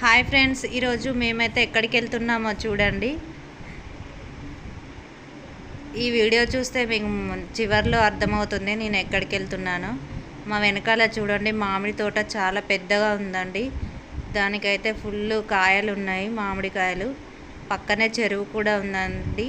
Hi friends, ఈరోజు మేమైతే ఎక్కడికి వెళ్తున్నామో చూడండి. ఈ వీడియో చూస్తే మీకు చివర్లో అర్థమవుతుంది నేను ఎక్కడికి వెళ్తున్నానో. మా వెనకాల చూడండి, మామిడి తోట చాలా పెద్దగా ఉందండి. దానికైతే ఫుల్ కాయలు ఉన్నాయి, మామిడికాయలు. పక్కనే చెరువు కూడా ఉందండి.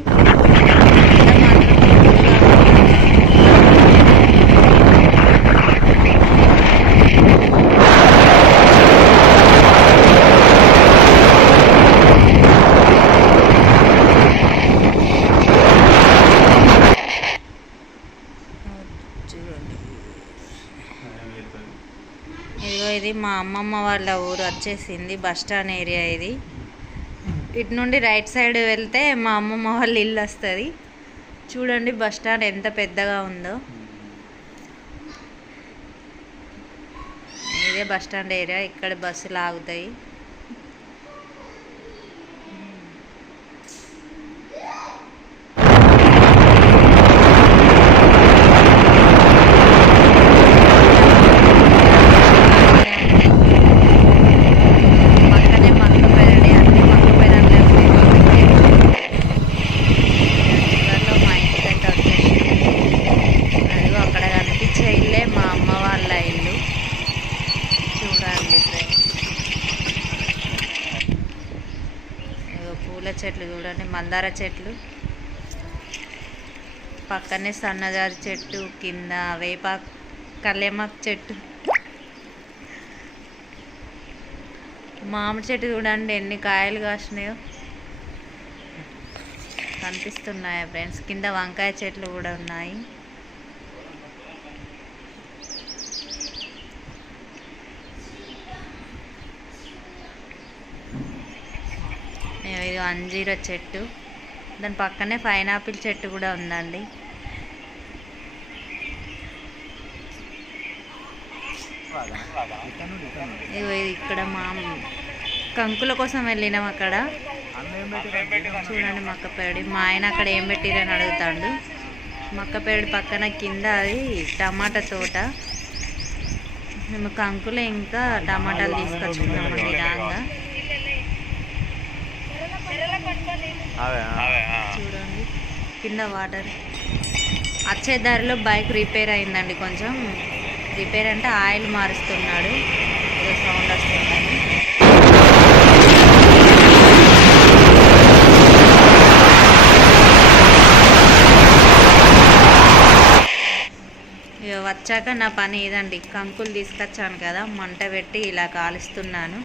ఇదిగో ఇది మా అమ్మమ్మ వాళ్ళ ఊరు వచ్చేసింది, బస్ స్టాండ్ ఏరియా ఇది. ఇటు నుండి రైట్ సైడ్ వెళ్తే మా అమ్మమ్మ వాళ్ళ ఇల్లు వస్తుంది. చూడండి బస్ స్టాండ్ ఎంత పెద్దగా ఉందో. ఇదే బస్ స్టాండ్ ఏరియా, ఇక్కడ బస్సులు ఆగుతాయి. మా అమ్మ వాళ్ళ ఇల్లు చూడండి ఫ్రెండ్స్. పూల చెట్లు చూడండి, మందార చెట్లు, పక్కనే సన్నజాజి చెట్టు, కింద వేపాకు, కల్లేమాకు చెట్టు, మామిడి చెట్టు చూడండి ఎన్ని కాయలు కాసినాయో కనిపిస్తున్నాయా ఫ్రెండ్స్. కింద వంకాయ చెట్లు కూడా ఉన్నాయి. ఇది అంజీర చెట్టు, దాని పక్కనే పైనాపిల్ చెట్టు కూడా ఉందండి. ఇక్కడ మా కంకుల కోసం వెళ్ళినాం. అక్కడ చూడండి మక్కపేడి. మా ఆయన అక్కడ ఏం పెట్టిరని అడుగుతాడు. మక్కపేడి పక్కన కింద అది టమాటా తోట. మేము కంకులు ఇంకా టమాటాలు తీసుకొచ్చుకున్నామండి రాగా. చూడండి కింద వాటర్. వచ్చే దారిలో బైక్ రిపేర్ అయిందండి, కొంచెం రిపేర్ అంటే ఆయిల్ మారుస్తున్నాడు, ఏదో సౌండ్ వస్తుందని. వచ్చాక నా పని ఇదండి, కంకులు తీసుకొచ్చాను కదా, మంట పెట్టి ఇలా కాలుస్తున్నాను.